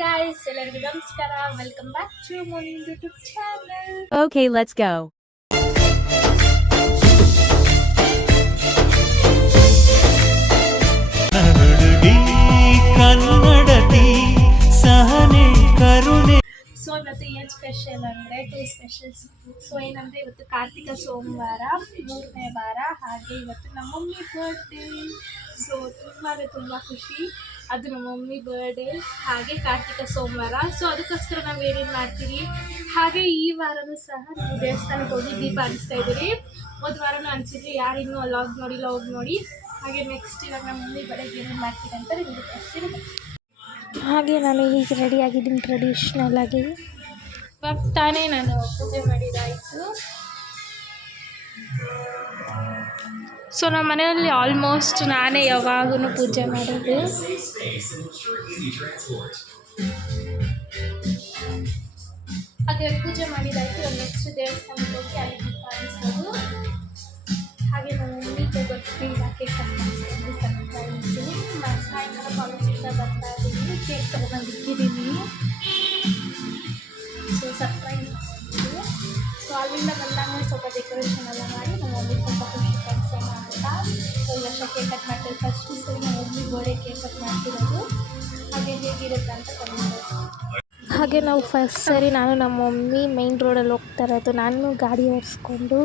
guys, ಎಲ್ಲರಿಗೂ ನಮಸ್ಕಾರ. Welcome back to Morning YouTube channel. Okay, let's go. So ಇವತ್ತು ಏನು ಸ್ಪೆಷಲ್ ಅಂದರೆ ಟೂ ಸ್ಪೆಷಲ್ಸ್. ಸೊ ಏನಂದರೆ ಇವತ್ತು ಕಾರ್ತಿಕ ಸೋಮವಾರ 3ನೇ ವಾರ, ಹಾಗೆ ಇವತ್ತು ನಮ್ಮ ಮಮ್ಮಿ ಬರ್ಡೇ. ಸೊ ತುಂಬ ಖುಷಿ, ಅದು ನಮ್ಮ ಮಮ್ಮಿ ಬರ್ಡೇ ಹಾಗೆ ಕಾರ್ತಿಕ ಸೋಮವಾರ. ಸೊ ಅದಕ್ಕೋಸ್ಕರ ನಾವು ಏನೇನು ಮಾಡ್ತೀವಿ, ಹಾಗೆ ಈ ವಾರನೂ ಸಹ ನೀವು ದೇವಸ್ಥಾನಕ್ಕೆ ಹೋಗಿ ದೀಪ ಹಂಚ್ತಾ ಇದ್ದೀರಿ. ಹೋದ ವಾರನೂ ಹಂಚಿದ್ರಿ, ಯಾರು ಇನ್ನೂ ಲಾಗ್ ನೋಡಿಲ್ಲ ಹೋಗಿ ನೋಡಿ. ಹಾಗೆ ನೆಕ್ಸ್ಟ್ ಇವಾಗ ನಮ್ಮ ಮಮ್ಮಿ ಬರ್ಡೇಗೆ ಏನೇನು ಮಾಡ್ತೀವಿ ಅಂತ ನಿಮಗೆ ತೋರಿಸ್ತೀನಿ. ಹಾಗೆ ನಾನು ಈಗ ರೆಡಿಯಾಗಿದ್ದೀನಿ ಟ್ರೆಡಿಷ್ನಲ್ ಆಗಿ. ಇವಾಗ ತಾನೇ ನಾನು ಪೂಜೆ ಮಾಡಿದಾಯಿತು. ಸೊ ನಮ್ಮ ಮನೆಯಲ್ಲಿ ಆಲ್ಮೋಸ್ಟ್ ನಾನೇ ಯಾವಾಗೂ ಪೂಜೆ ಮಾಡೋದು. ಹಾಗೆ ಪೂಜೆ ಮಾಡಿದಾಯಿತು. ಇವಾಗ ನೆಕ್ಸ್ಟ್ ದೇವಸ್ಥಾನಕ್ಕೆ ಹೋಗಿ ಅಲ್ಲಿ ದೀಪ ಹಂಚೋದು. ಹಾಗೆ ನಮ್ಮ ಮಮ್ಮಿಗೆ ಗೊತ್ತಿಲ್ಲ ಕೇಕ್ ಕಟ್ ಮಾಡಿಸ್ಕೊಂಡು ಸರ್ಪ್ರೈಸು. ಸಾಯಂಕಾಲ ಕಾಲೇಜಿಂದ ಬರ್ತಾ ಇದ್ದೀನಿ, ಕೇಕ್ ತಗೊಂಡು ಇಕ್ಕಿದ್ದೀನಿ. ಸೊ ಸರ್ಪ್ರೈಸ್ ಮಾಡ್ತಿದ್ದೀವಿ. ಸೊ ಅಲ್ಲಿಂದ ಬಂದಾಗ ಸ್ವಲ್ಪ ಡೆಕೋರೇಷನ್ ಎಲ್ಲ ಮಾಡಿ ನಮ್ಮ ಮಮ್ಮಿ ಸ್ವಲ್ಪ ಖುಷಿ ಕೆಲಸ ಮಾಡ್ತಾ. ಸೊ ಈ ವರ್ಷ ಕೇಕ್ ಕಟ್ ಮಾಡ್ತೀವಿ, ಫಸ್ಟು ಸರಿ ನಮ್ಮ ಮಮ್ಮಿ ಗೋಡೆ ಕೇಕ್ ಕಟ್ ಮಾಡ್ತಿರೋದು. ಹಾಗೆ ಹೇಗಿರುತ್ತೆ ಅಂತ ಕಮೆಂಟ್. ಹಾಗೆ ನಾವು ಫಸ್ಟ್ ಸರಿ ನಾನು ನಮ್ಮ ಮಮ್ಮಿ ಮೈನ್ ರೋಡಲ್ಲಿ ಹೋಗ್ತಾ ಇರೋದು. ನಾನು ಗಾಡಿ ಓಡಿಸ್ಕೊಂಡು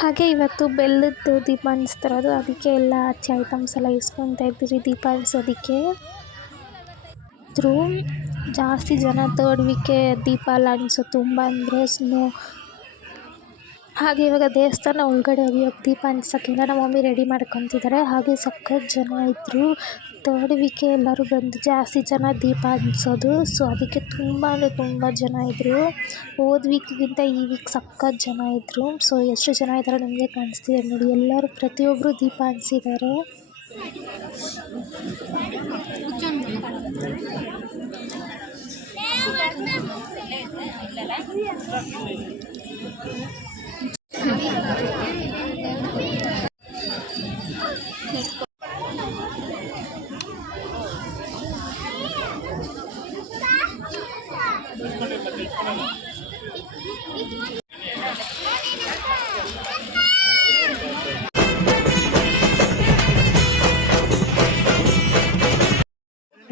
ಹಾಗೆ ಇವತ್ತು ಬೆಲ್ಲದ್ದು ದೀಪ ಹಂಚ್ತಿರೋದು. ಅದಕ್ಕೆ ಎಲ್ಲ ಹಚ್ಚಿ ಐಟಮ್ಸ್ ಎಲ್ಲ ಇಸ್ಕೊತಾ ಇದ್ದೀರಿ ದೀಪ ಹಂಚೋದಕ್ಕೆ. ಜಾಸ್ತಿ ಜನ ಥರ್ಡ್ ವೀಕೆ ದೀಪ ಎಲ್ಲ ಹಂಚೋದು ತುಂಬ ಅಂದರೆ ಸ್ನೋ. ಹಾಗೆ ಇವಾಗ ದೇವಸ್ಥಾನ ಒಳಗಡೆ ಹೋಗಿ ದೀಪ ಹಂಚೋಕ್ಕೆಲ್ಲ ನಮ್ಮ ಮಮ್ಮಿ ರೆಡಿ ಮಾಡ್ಕೊತಿದ್ದಾರೆ. ಹಾಗೆ ಸಖತ್ ಜನ ಇದ್ದರು. ಥರ್ಡ್ ವೀಕೆ ಎಲ್ಲರೂ ಬಂದು ಜಾಸ್ತಿ ಜನ ದೀಪ ಹಂಚೋದು. ಸೊ ಅದಕ್ಕೆ ತುಂಬ ಅಂದರೆ ತುಂಬ ಜನ ಇದ್ದರು. ಹೋದ ವೀಕ್ಗಿಂತ ಈ ವೀಕ್ ಸಖತ್ ಜನ ಇದ್ದರು. ಸೊ ಎಷ್ಟು ಜನ ಇದ್ದಾರೆ ನಿಮಗೆ ಕಾಣಿಸ್ತಿದೆ ನೋಡಿ. ಎಲ್ಲರೂ ಪ್ರತಿಯೊಬ್ಬರು ದೀಪ ಹಂಚಿದ್ದಾರೆ.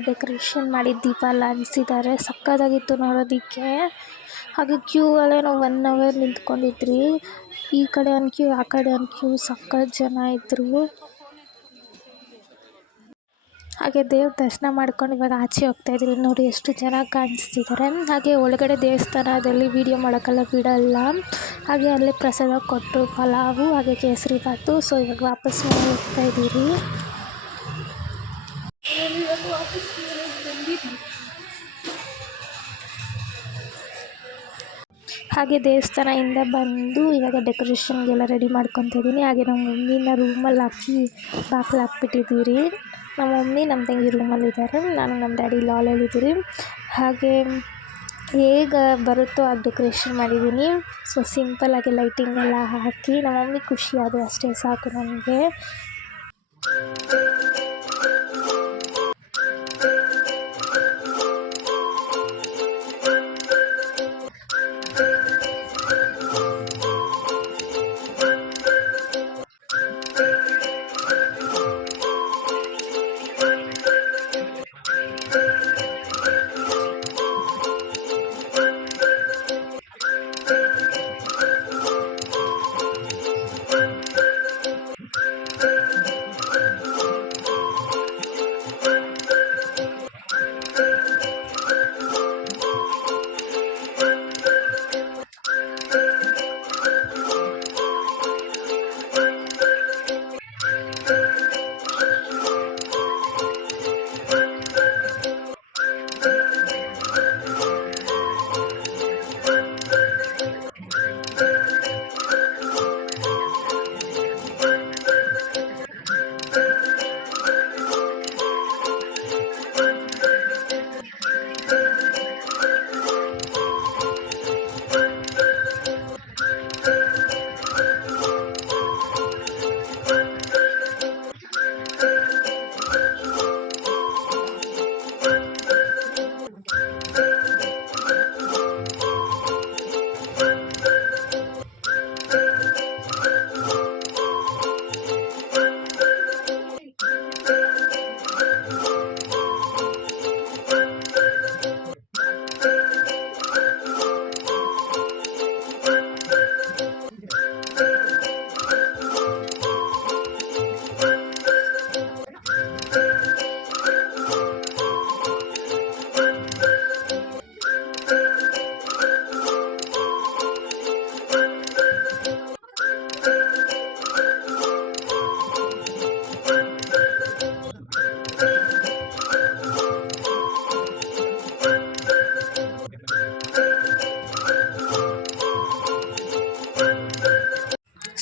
ಡೆಕೋರೇಷನ್ ಮಾಡಿ ದೀಪ ಎಲ್ಲ ಹಂಚಿದ್ದಾರೆ. ಸಕ್ಕತ್ತಾಗಿತ್ತು ನೋಡೋದಕ್ಕೆ. ಹಾಗೆ ಕ್ಯೂ ಅಲ್ಲೇ ನಾವು 1 hour ನಿಂತ್ಕೊಂಡಿದ್ರಿ. ಈ ಕಡೆ ಒಂದು ಕ್ಯೂ, ಆ ಕಡೆ ಒಂದು ಕ್ಯೂ, ಸಕ್ಕತ್ ಜನ ಇದ್ದರು. ಹಾಗೆ ದೇವ್ರ ದರ್ಶನ ಮಾಡ್ಕೊಂಡು ಇವಾಗ ಆಚೆ ಹೋಗ್ತಾಯಿದ್ರಿ. ನೋಡಿ ಎಷ್ಟು ಜನ ಕಾಣಿಸ್ತಿದ್ದಾರೆ. ಹಾಗೆ ಒಳಗಡೆ ದೇವಸ್ಥಾನದಲ್ಲಿ ವೀಡಿಯೋ ಮಾಡೋಕ್ಕೆಲ್ಲ ಬಿಡಲ್ಲ. ಹಾಗೆ ಅಲ್ಲೇ ಪ್ರಸಾದ ಕೊಟ್ಟು ಪಲಾವು ಹಾಗೆ ಕೇಸರಿ ಬಾತು. ಸೊ ಇವಾಗ ವಾಪಸ್ ಹೋಗ್ತಾಯಿದ್ದೀರಿ. ಹಾಗೆ ದೇವಸ್ಥಾನದಿಂದ ಬಂದು ಇವಾಗ ಡೆಕೋರೇಷನ್ಗೆಲ್ಲ ರೆಡಿ ಮಾಡ್ಕೊತಾ ಇದ್ದೀನಿ. ಹಾಗೆ ನಮ್ಮ ಮಮ್ಮಿನ ರೂಮಲ್ಲಿ ಹಾಕಿ ಬಾಗಿಲು ಹಾಕ್ಬಿಟ್ಟಿದ್ದೀರಿ. ನಮ್ಮ ಮಮ್ಮಿ ನಮ್ಮ ತಂಗಿ ರೂಮಲ್ಲಿದ್ದಾರೆ, ನಾನು ನಮ್ಮ ಡ್ಯಾಡಿ ಲಾಲಲ್ಲಿದ್ದೀರಿ. ಹಾಗೆ ಹೇಗೆ ಬರುತ್ತೋ ಅದು ಡೆಕೋರೇಷನ್ ಮಾಡಿದ್ದೀನಿ. ಸೊ ಸಿಂಪಲ್ಲಾಗಿ ಲೈಟಿಂಗ್ ಎಲ್ಲ ಹಾಕಿ ನಮ್ಮ ಮಮ್ಮಿ ಖುಷಿ ಅದು ಅಷ್ಟೇ ಸಾಕು ನನಗೆ.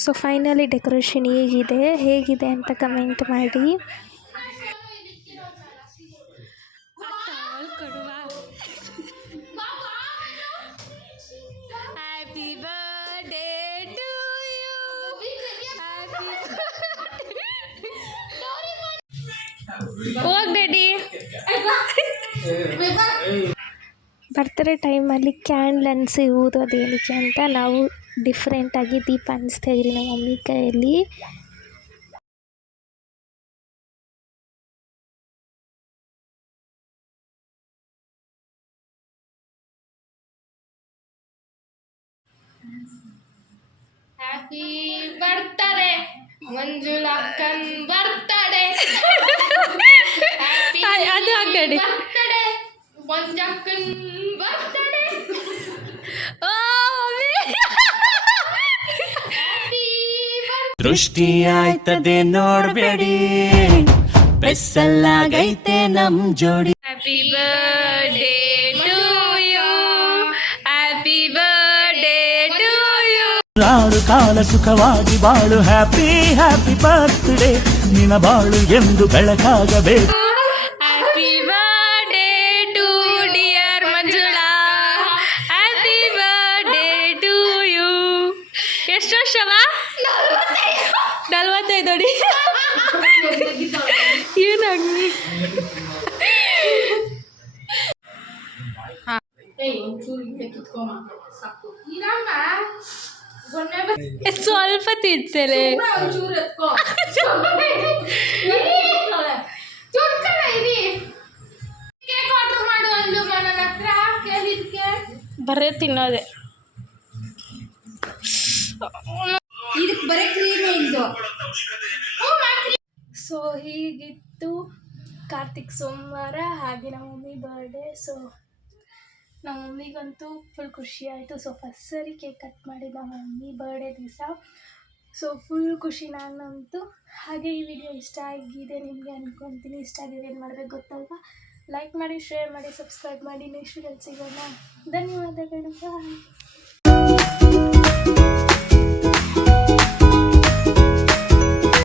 ಸೊ ಫೈನಲಿ ಡೆಕೋರೇಷನ್ ಹೇಗಿದೆ ಅಂತ ಕಮೆಂಟ್ ಮಾಡಿ. ಬರ್ತ್ಡೇ ಟೈಮಲ್ಲಿ ಕ್ಯಾಂಡ್ಲ್ ಅನಿಸಿ ಊದೋದೇನಕ್ಕೆ ಅಂತ ನಾವು ಡಿಫ್ರೆಂಟಾಗಿ ದೀಪ ಹಂಚ್ತಾ ಇದ್ರಿ ನಮ್ಮ ಮಮ್ಮಿ ಕೈಯಲ್ಲಿ. ಹ್ಯಾಪಿ ಬರ್ತ್ಡೇ ಮಂಜುಳಕ್ಕನ್ ಬರ್ತ್ಡೇ. ಅದು ಆಗಡಿ ಬರ್ತ್ಡೇ ಮಂಜಕ್ಕನ್ ಬರ್ತ್ಡೇ. ದೃಷ್ಟಿ ಆಯ್ತದೆ ನೋಡ್ಬೇಡಿ, ಬೆಸ್ಸಲಾಗೈತೆ ನಮ್ ಜೋಡಿ. Happy birthday to you, happy birthday to you. ರಾರು ಕಾಲ ಸುಖವಾಗಿ ಬಾಳು, ಹ್ಯಾಪಿ ಹ್ಯಾಪಿ ಬರ್ತ್ಡೇ, ನಿನ್ನ ಬಾಳು ಎಂದು ಬೆಳಕಾಗಬೇಕು. Happy birthday to dear Manjula, happy birthday to you. ಎಷ್ಟು ವರ್ಷವಾ? 45 ನೋಡಿ. ಏನಾಗ್ಲಿ ಸ್ವಲ್ಪ ತಿನ್ಸಲೆ. ಬರೇ ತಿನ್ನೋದೆ. ಸೊ ಹೀಗಿತ್ತು ಕಾರ್ತಿಕ್ ಸೋಮವಾರ ಹಾಗೆ ನಮ್ಮ ಮಮ್ಮಿ ಬರ್ಡೇ. ಸೊ ನಮ್ಮ ಮಮ್ಮಿಗಂತೂ ಫುಲ್ ಖುಷಿ ಆಯಿತು. ಸೊ ಫಸ್ಟ್ ಸರಿ ಕೇಕ್ ಕಟ್ ಮಾಡಿದ ನಮ್ಮ ಮಮ್ಮಿ ಬರ್ಡೇ ದಿವಸ. ಸೊ ಫುಲ್ ಖುಷಿ ನಾನಂತೂ. ಹಾಗೆ ಈ ವಿಡಿಯೋ ಇಷ್ಟ ಆಗಿದೆ ನಿಮಗೆ ಅಂದ್ಕೊತೀನಿ. ಇಷ್ಟ ಆಗಿದೆ ಏನು ಮಾಡಬೇಕು ಗೊತ್ತಲ್ವಾ? ಲೈಕ್ ಮಾಡಿ, ಶೇರ್ ಮಾಡಿ, ಸಬ್ಸ್ಕ್ರೈಬ್ ಮಾಡಿ. ನೆಕ್ಸ್ಟ್ ವಿಡಿಯೋ ಸಿಗೋಣ. ಧನ್ಯವಾದಗಳು. ಬಾಯ್.